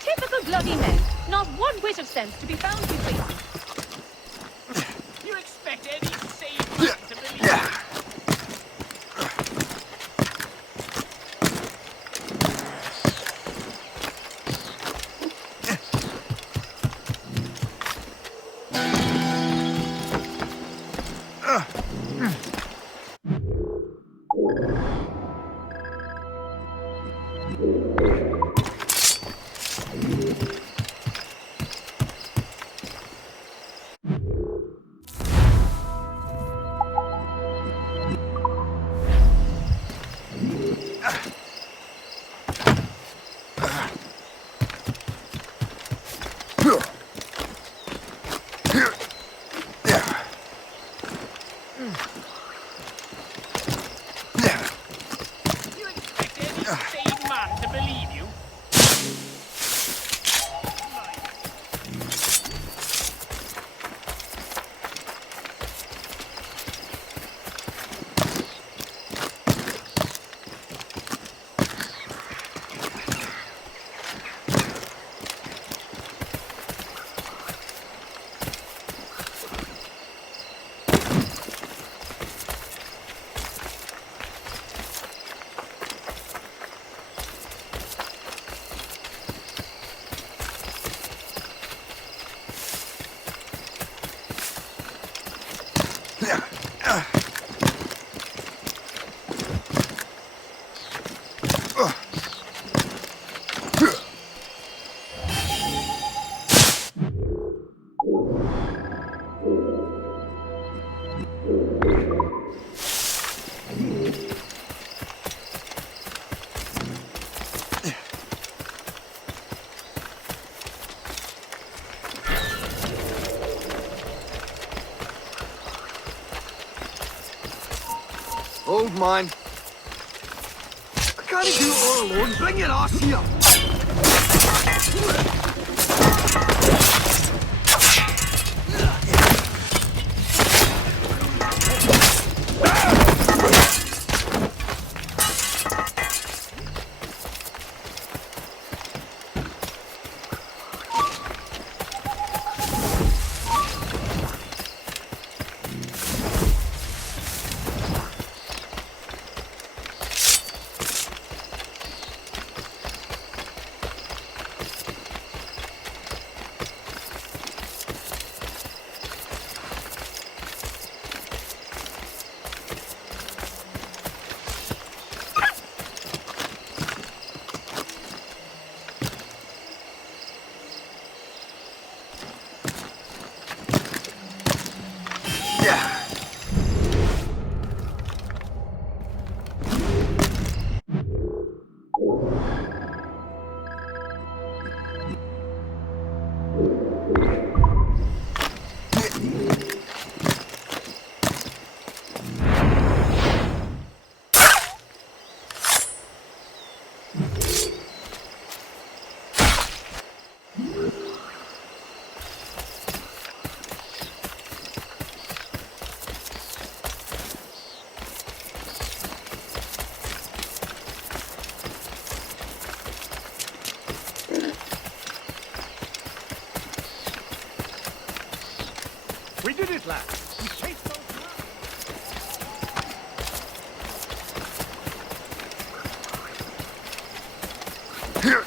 Typical bloody men. Not one whit of sense to be found between them. You expect any sane man to believe it? You expect any sane man to believe you? Old mine. I can't do it all alone. Bring your ass here. We did it, lad. We chased those Here.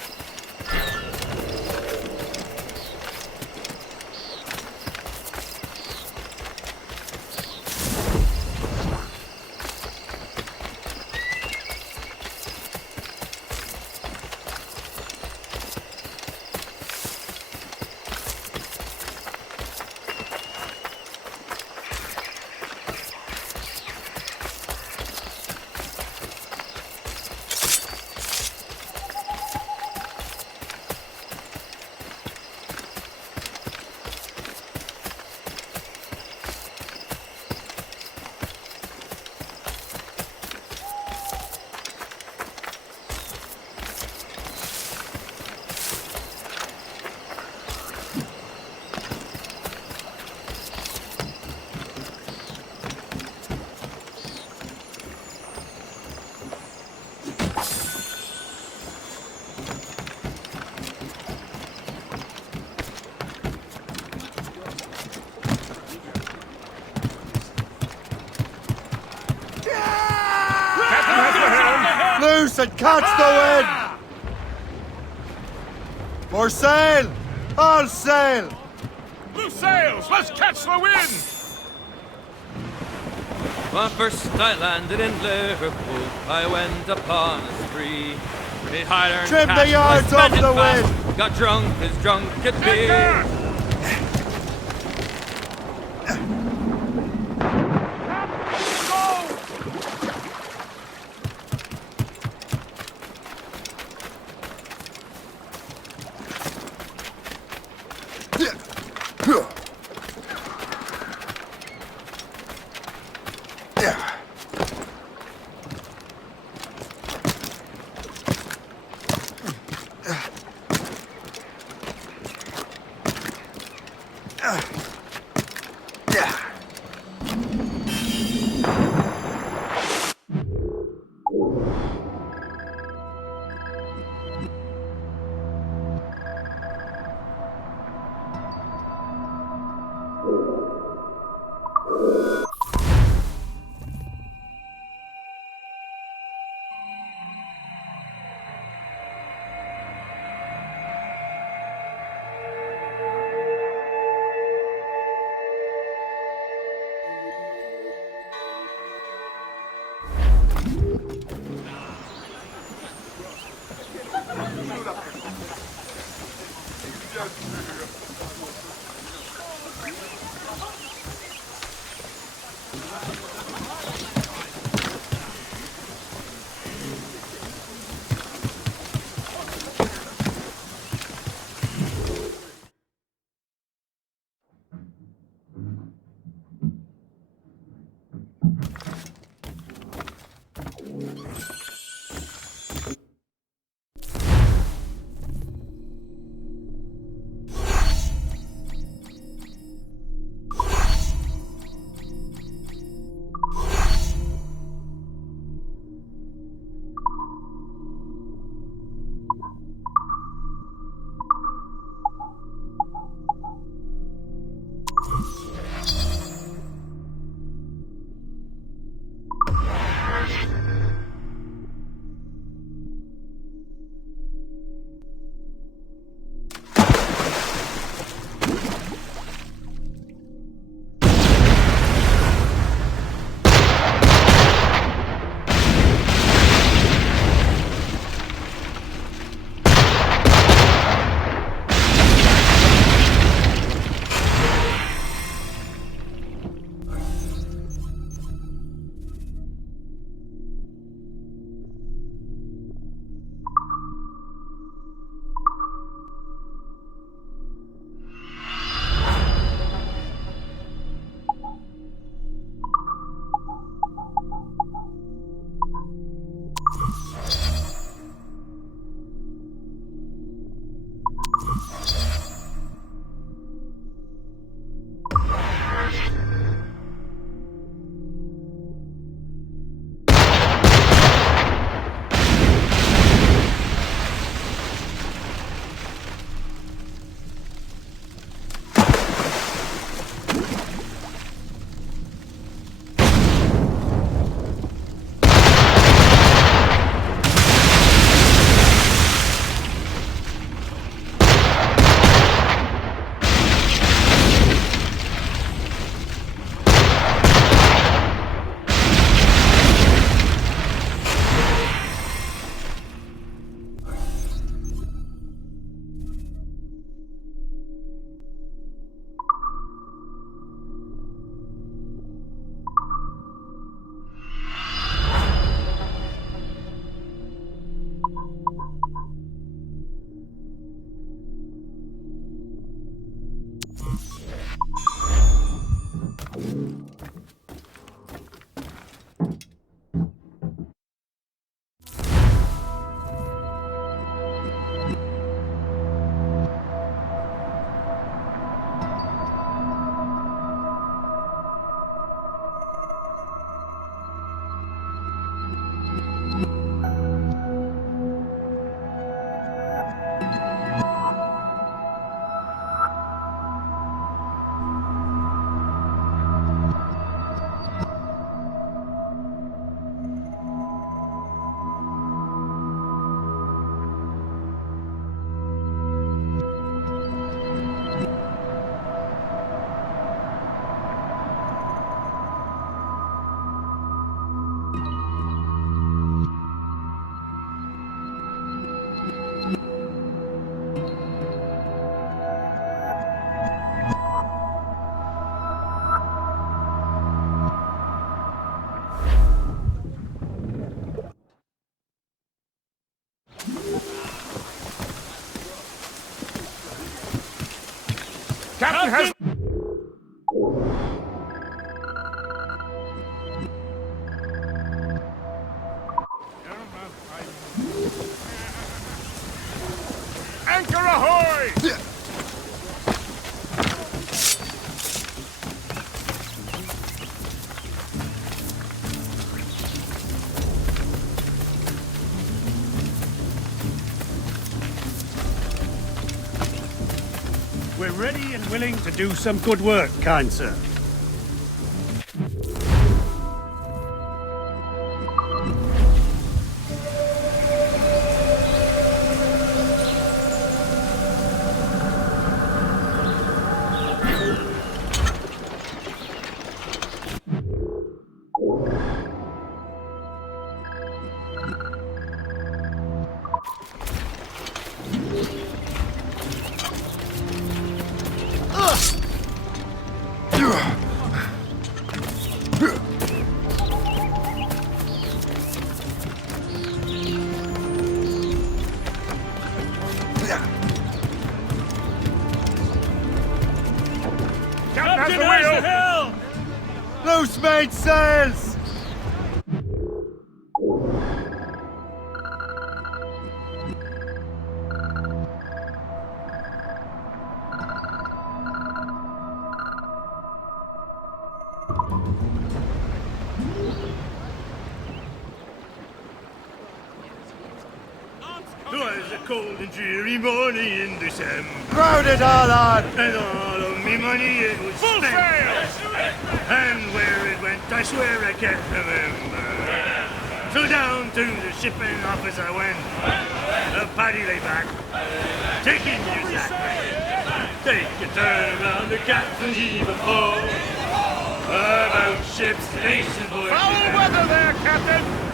loose and catch the wind! More sail! All sail! Loose sails! Let's catch the wind! When first I landed in Liverpool, I went upon a spree. Pretty hard earned Trim the cash, yards I spent off it the fast, wind. got drunk as drunk could be. Anchor! ready and willing to do some good work, kind sir. Captain, has the helm! Loose made sails! Twas a cold and dreary morning in December, Crowded all on! and all of me money it was Full spent. sail! And where it went, I swear I can't remember. So down to the shipping office I went. The paddy lay back, taking news that take a turn around the captain's heave of ho. About ships, nation boys. Foul weather there, Captain!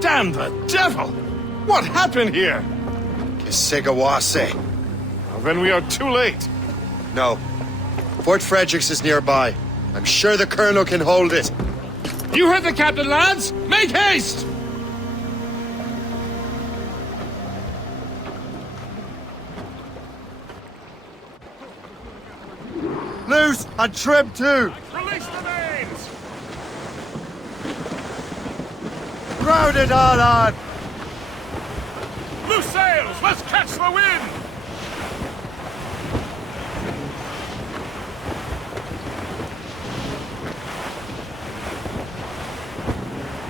Damn the devil! What happened here? Kisegawase. Well, then we are too late. No. Fort Fredericks is nearby. I'm sure the colonel can hold it. You heard the captain, lads! Make haste! Loose and trim too! Release the mains! Crowded all on! Loose sails! Let's catch the wind!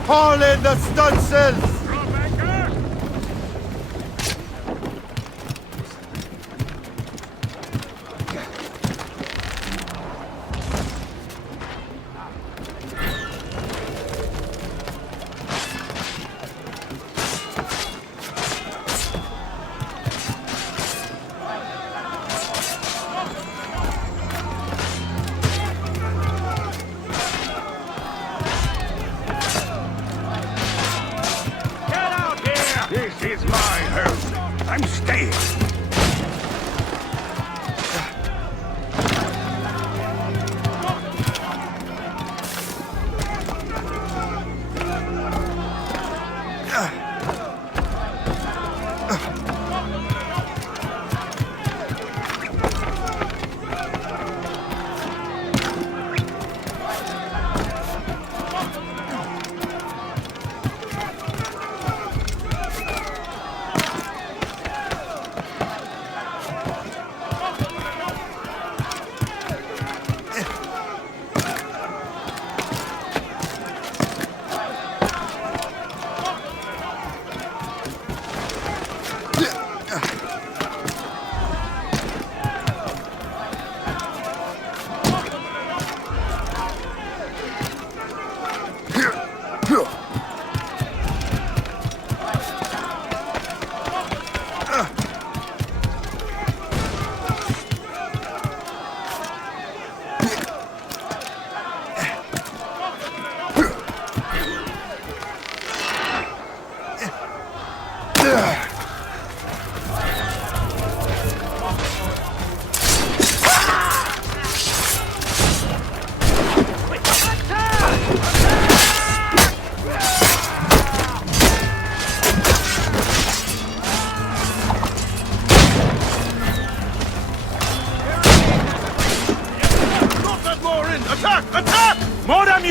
Haul in the stunsails! Drop anchor! Get out here! This is my home. I'm staying.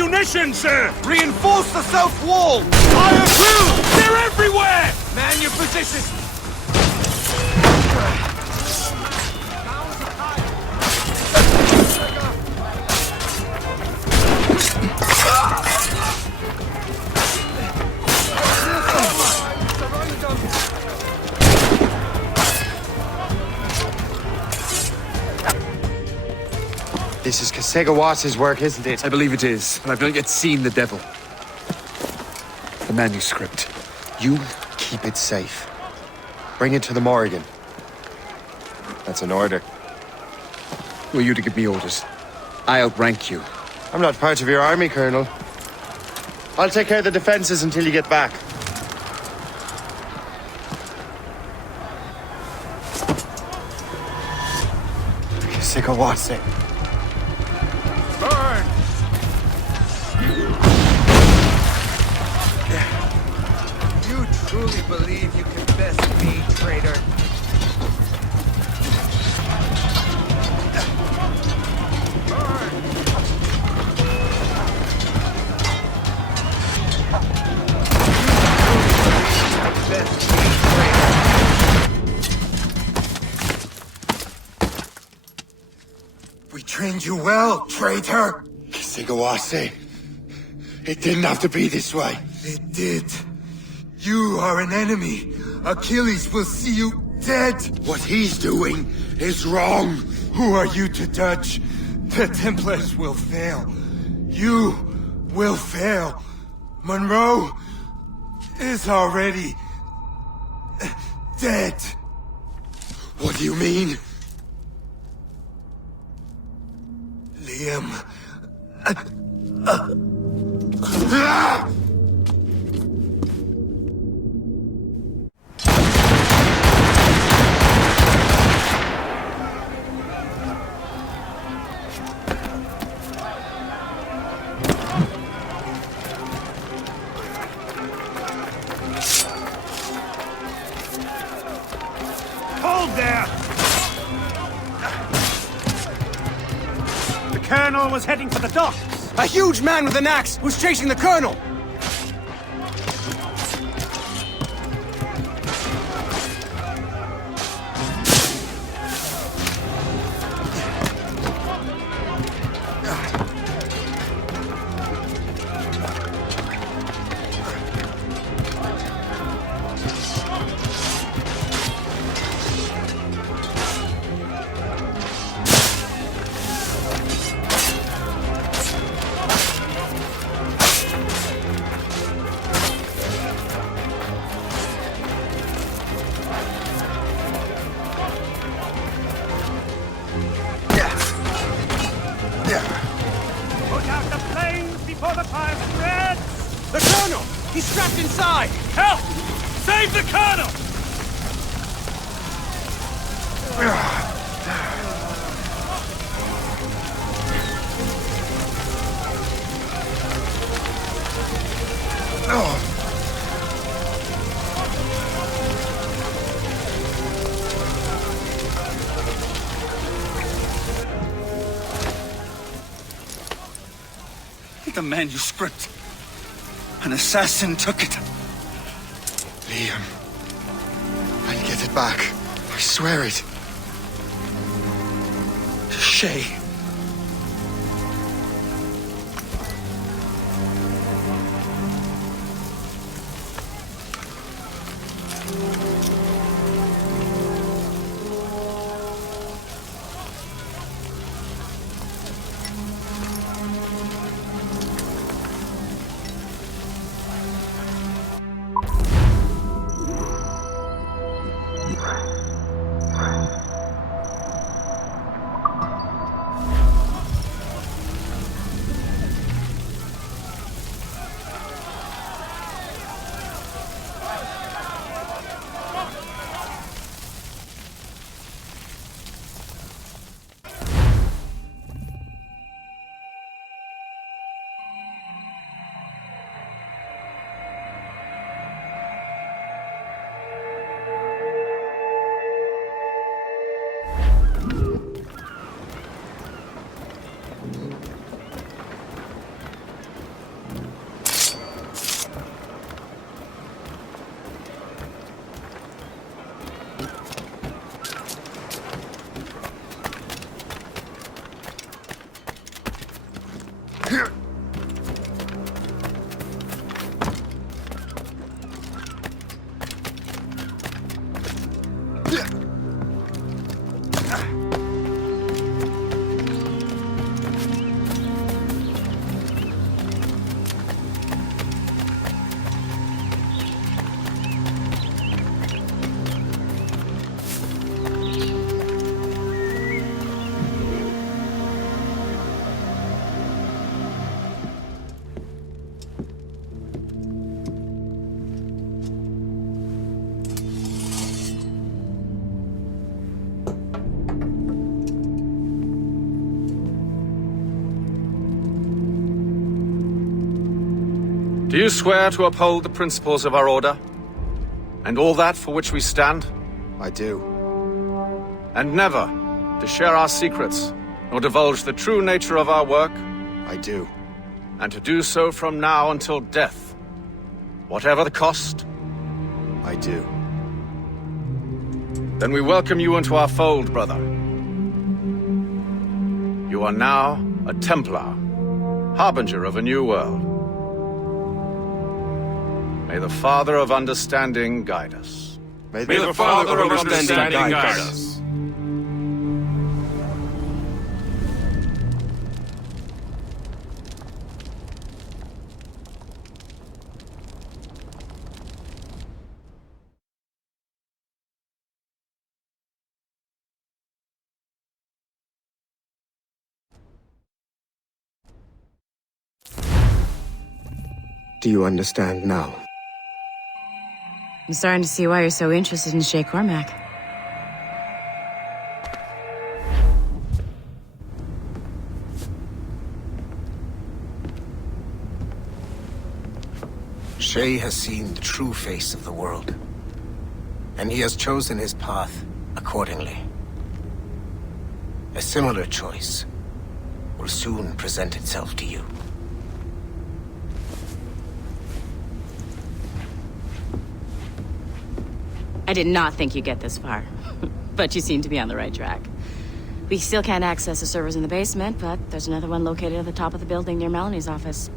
ammunition, sir! Reinforce the south wall! Fire through! They're everywhere! Man your position! This is Kasega work, isn't it? I believe it is, but I've not yet seen the devil. The manuscript. You keep it safe. Bring it to the Morrigan. That's an order. Who are you to give me orders? I outrank you. I'm not part of your army, Colonel. I'll take care of the defenses until you get back. Kasega. Burn! You truly believe you can best me, traitor? We trained you well, traitor! Kasega. It didn't have to be this way. It did. You are an enemy. Achilles will see you dead. What he's doing is wrong. Who are you to judge? The Templars will fail. You will fail. Monroe is already dead. What do you mean? Liam. Hold there! The Colonel was heading for the docks. A huge man with an axe was chasing the Colonel! Put out the flames before the fire spreads! The Colonel! He's trapped inside! Help! Save the Colonel! The manuscript. An assassin took it. Liam. I'll get it back. I swear it. Shay. Do you swear to uphold the principles of our order? And all that for which we stand? I do. And never to share our secrets, nor divulge the true nature of our work? I do. And to do so from now until death, whatever the cost? I do. Then we welcome you into our fold, brother. You are now a Templar, harbinger of a new world. May the Father of Understanding guide us. May the Father of Understanding guide us. Do you understand now? I'm starting to see why you're so interested in Shay Cormac. Shay has seen the true face of the world, and he has chosen his path accordingly. A similar choice will soon present itself to you. I did not think you'd get this far, but you seem to be on the right track. We still can't access the servers in the basement, but there's another one located at the top of the building near Melanie's office.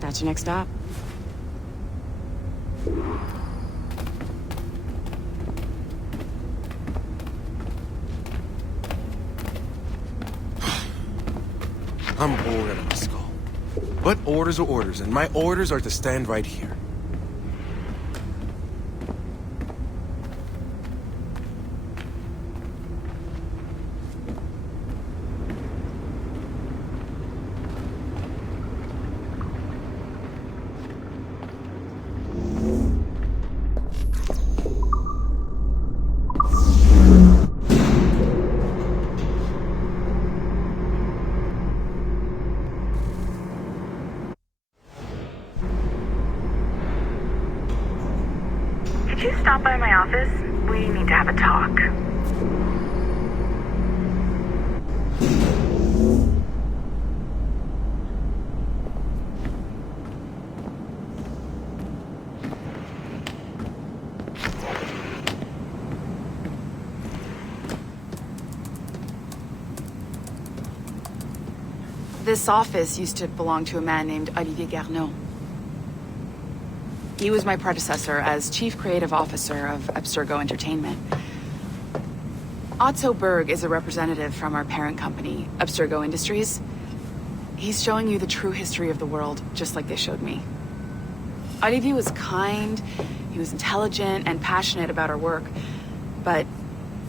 That's your next stop. I'm bored out of my skull. But orders are orders, and my orders are to stand right here. Could you stop by my office? We need to have a talk. This office used to belong to a man named Olivier Garneau. He was my predecessor as Chief Creative Officer of Abstergo Entertainment. Otto Berg is a representative from our parent company, Abstergo Industries. He's showing you the true history of the world, just like they showed me. Olivier was kind, he was intelligent and passionate about our work, but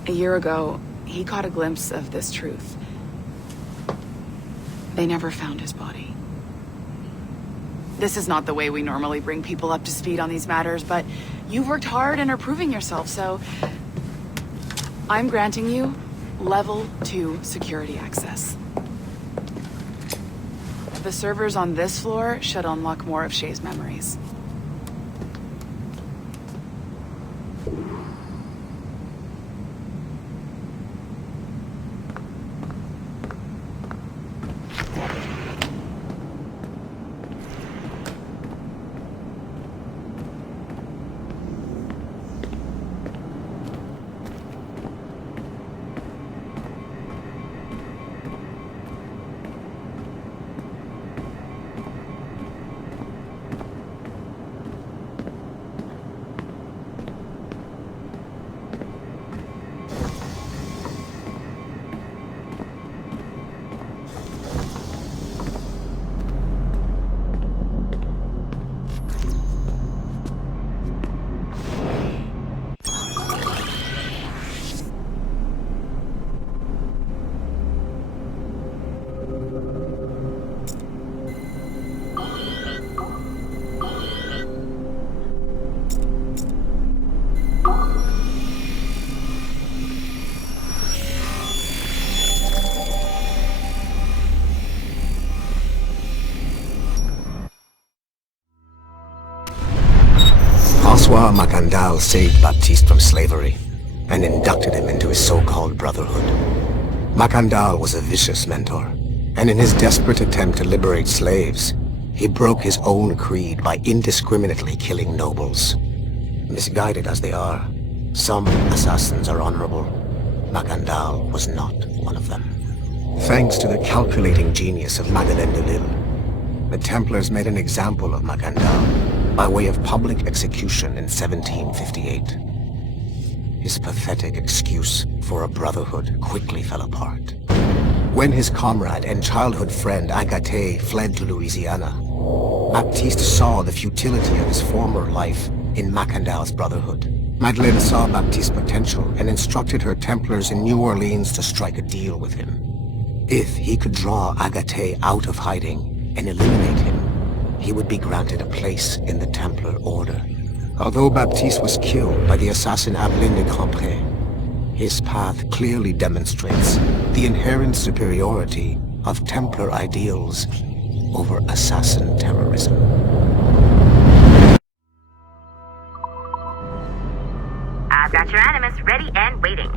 a year ago, he caught a glimpse of this truth. They never found his body. This is not the way we normally bring people up to speed on these matters, but you've worked hard and are proving yourself, so I'm granting you level 2 security access. The servers on this floor should unlock more of Shay's memories. Francois Macandal saved Baptiste from slavery and inducted him into his so-called brotherhood. Macandal was a vicious mentor, and in his desperate attempt to liberate slaves, he broke his own creed by indiscriminately killing nobles. Misguided as they are, some assassins are honorable. Macandal was not one of them. Thanks to the calculating genius of Madeleine de Lille, the Templars made an example of Macandal by way of public execution in 1758. His pathetic excuse for a brotherhood quickly fell apart. When his comrade and childhood friend Agathe fled to Louisiana, Baptiste saw the futility of his former life in Macandal's brotherhood. Madeleine saw Baptiste's potential and instructed her Templars in New Orleans to strike a deal with him. If he could draw Agathe out of hiding and eliminate him, he would be granted a place in the Templar Order. Although Baptiste was killed by the assassin Abelin de Grandpré, his path clearly demonstrates the inherent superiority of Templar ideals over assassin terrorism. I've got your Animus ready and waiting.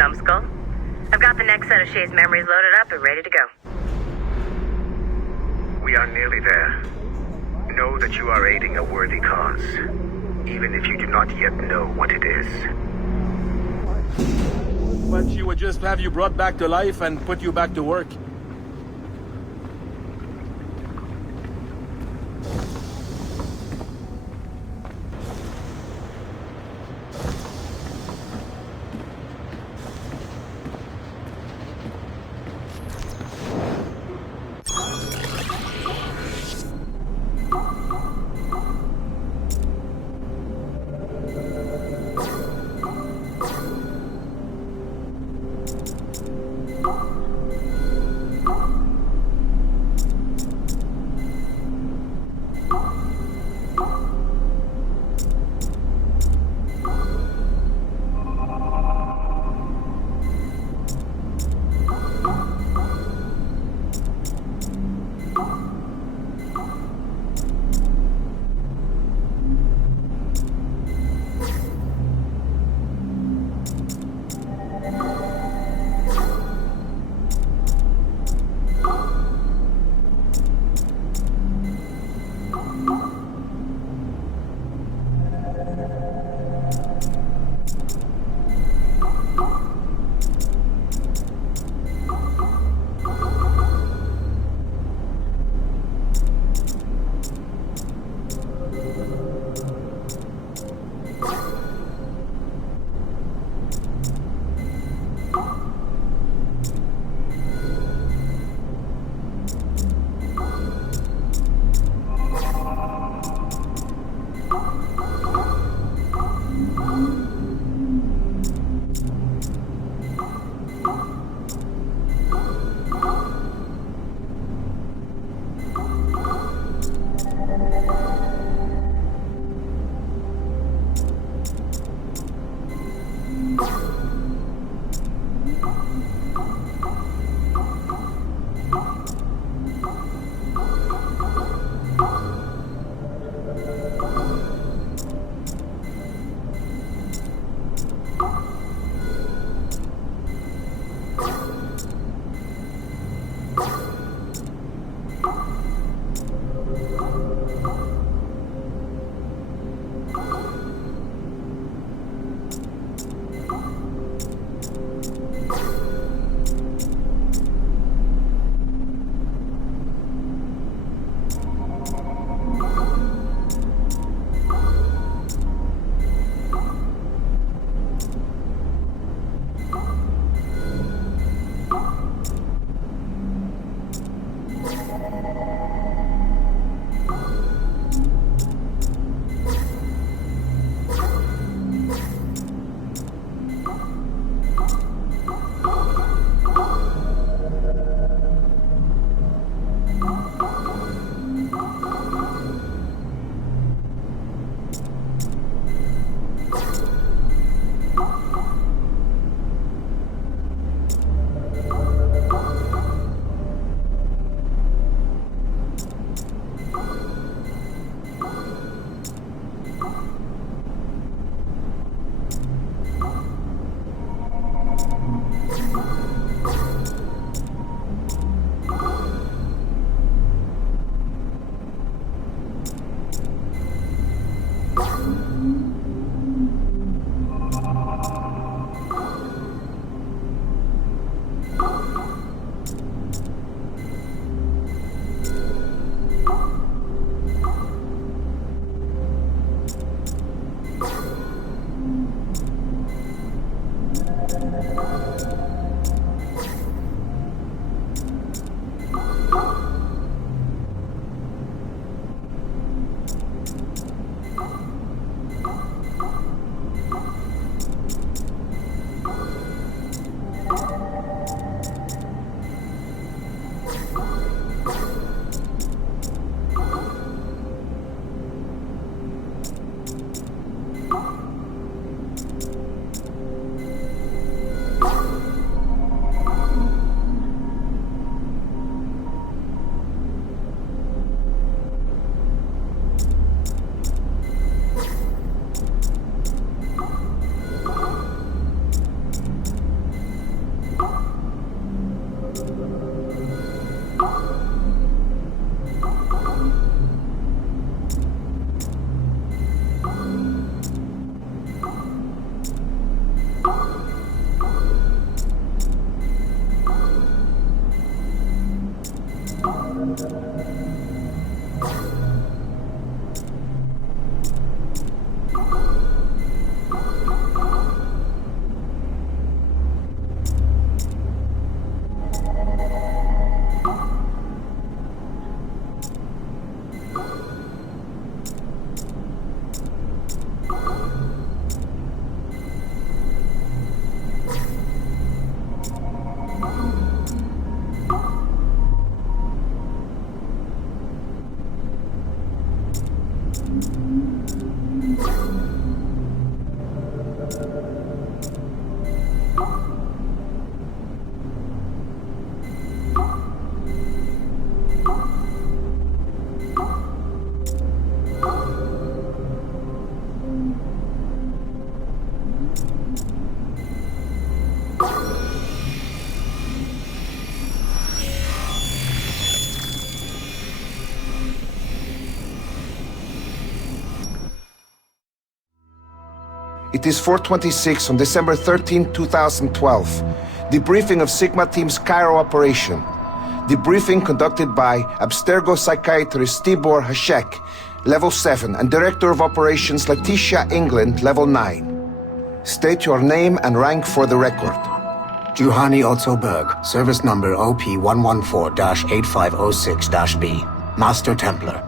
Numbskull. I've got the next set of Shay's memories loaded up and ready to go. We are nearly there. Know that you are aiding a worthy cause, even if you do not yet know what it is. But she would just have you brought back to life and put you back to work. It is 4:26 on December 13, 2012. Debriefing of Sigma Team's Cairo operation. Debriefing conducted by Abstergo psychiatrist Tibor Hashek, Level 7, and Director of Operations Letitia England, Level 9. State your name and rank for the record. Juhani Otto Berg, service number OP114-8506-B, Master Templar.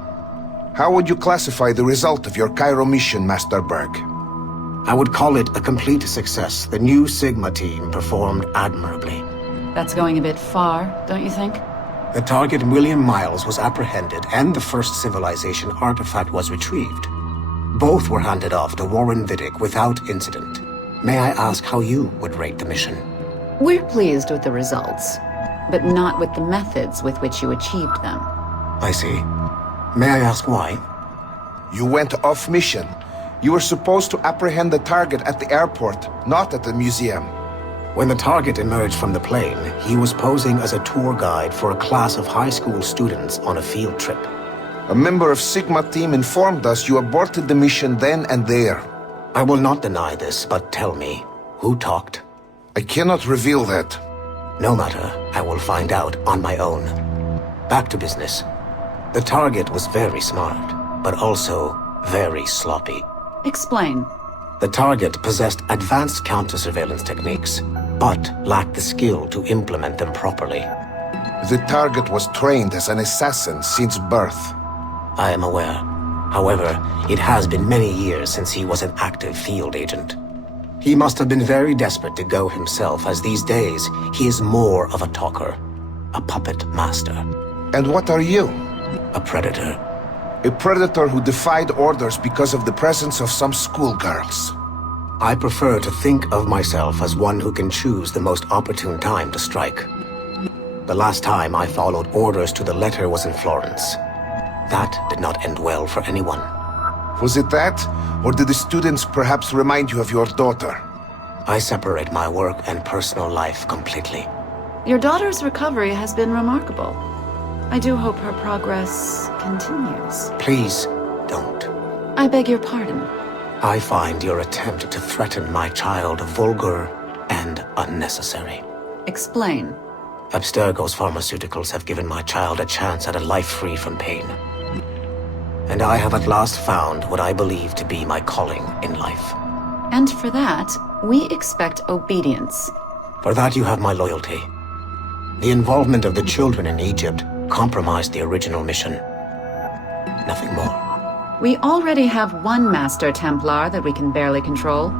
How would you classify the result of your Cairo mission, Master Berg? I would call it a complete success. The new Sigma team performed admirably. That's going a bit far, don't you think? The target, William Miles, was apprehended and the first civilization artifact was retrieved. Both were handed off to Warren Vidic without incident. May I ask how you would rate the mission? We're pleased with the results, but not with the methods with which you achieved them. I see. May I ask why? You went off mission. You were supposed to apprehend the target at the airport, not at the museum. When the target emerged from the plane, he was posing as a tour guide for a class of high school students on a field trip. A member of Sigma Team informed us you aborted the mission then and there. I will not deny this, but tell me, who talked? I cannot reveal that. No matter, I will find out on my own. Back to business. The target was very smart, but also very sloppy. Explain. The target possessed advanced counter-surveillance techniques, but lacked the skill to implement them properly. The target was trained as an assassin since birth. I am aware. However, it has been many years since he was an active field agent. He must have been very desperate to go himself, as these days he is more of a talker, a puppet master. And what are you? A predator. A predator who defied orders because of the presence of some schoolgirls. I prefer to think of myself as one who can choose the most opportune time to strike. The last time I followed orders to the letter was in Florence. That did not end well for anyone. Was it that? Or did the students perhaps remind you of your daughter? I separate my work and personal life completely. Your daughter's recovery has been remarkable. I do hope her progress continues. Please, don't. I beg your pardon. I find your attempt to threaten my child vulgar and unnecessary. Explain. Abstergo's pharmaceuticals have given my child a chance at a life free from pain. And I have at last found what I believe to be my calling in life. And for that, we expect obedience. For that you have my loyalty. The involvement of the children in Egypt compromised the original mission. Nothing more. We already have one Master Templar that we can barely control.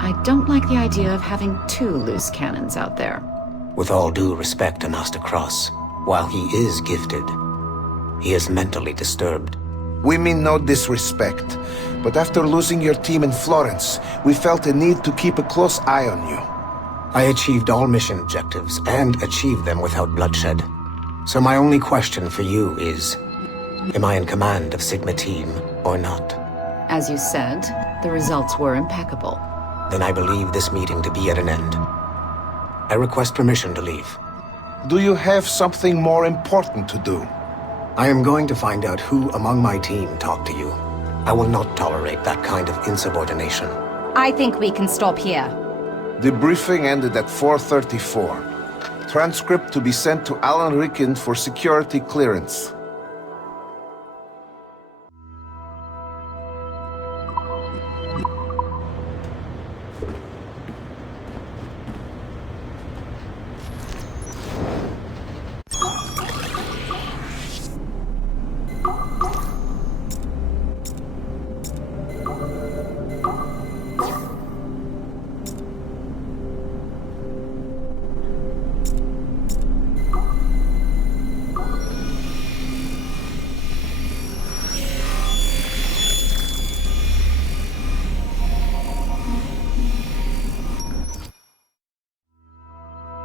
I don't like the idea of having two loose cannons out there. With all due respect to Master Cross, while he is gifted, he is mentally disturbed. We mean no disrespect, but after losing your team in Florence, we felt a need to keep a close eye on you. I achieved all mission objectives, and achieved them without bloodshed. So my only question for you is, am I in command of Sigma Team or not? As you said, the results were impeccable. Then I believe this meeting to be at an end. I request permission to leave. Do you have something more important to do? I am going to find out who among my team talked to you. I will not tolerate that kind of insubordination. I think we can stop here. The briefing ended at 4:34. Transcript to be sent to Alan Ricken for security clearance.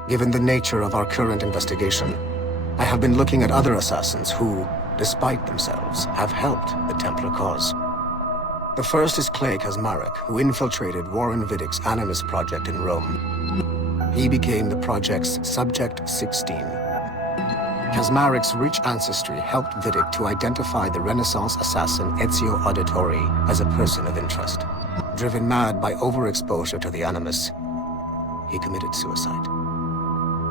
Given the nature of our current investigation, I have been looking at other assassins who, despite themselves, have helped the Templar cause. The first is Clay Kazmarek, who infiltrated Warren Viddick's Animus project in Rome. He became the project's Subject 16. Kazmarek's rich ancestry helped Viddick to identify the Renaissance assassin Ezio Auditore as a person of interest. Driven mad by overexposure to the Animus, he committed suicide.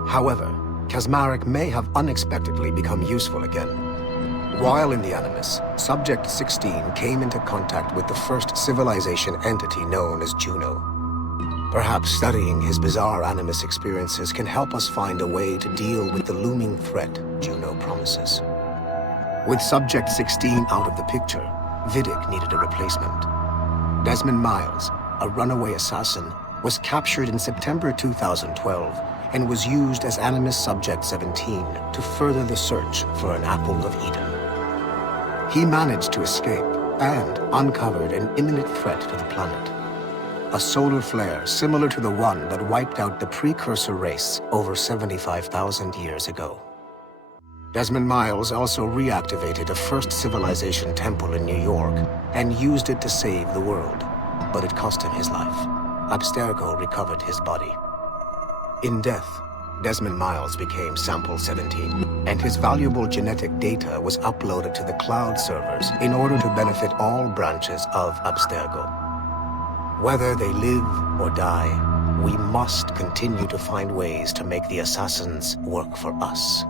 However, Kazmarek may have unexpectedly become useful again. While in the Animus, Subject 16 came into contact with the first civilization entity known as Juno. Perhaps studying his bizarre Animus experiences can help us find a way to deal with the looming threat Juno promises. With Subject 16 out of the picture, Viddick needed a replacement. Desmond Miles, a runaway assassin, was captured in September 2012 and was used as Animus Subject 17 to further the search for an Apple of Eden. He managed to escape and uncovered an imminent threat to the planet. A solar flare similar to the one that wiped out the precursor race over 75,000 years ago. Desmond Miles also reactivated a first civilization temple in New York and used it to save the world, but it cost him his life. Abstergo recovered his body. In death, Desmond Miles became Sample 17, and his valuable genetic data was uploaded to the cloud servers in order to benefit all branches of Abstergo. Whether they live or die, we must continue to find ways to make the assassins work for us.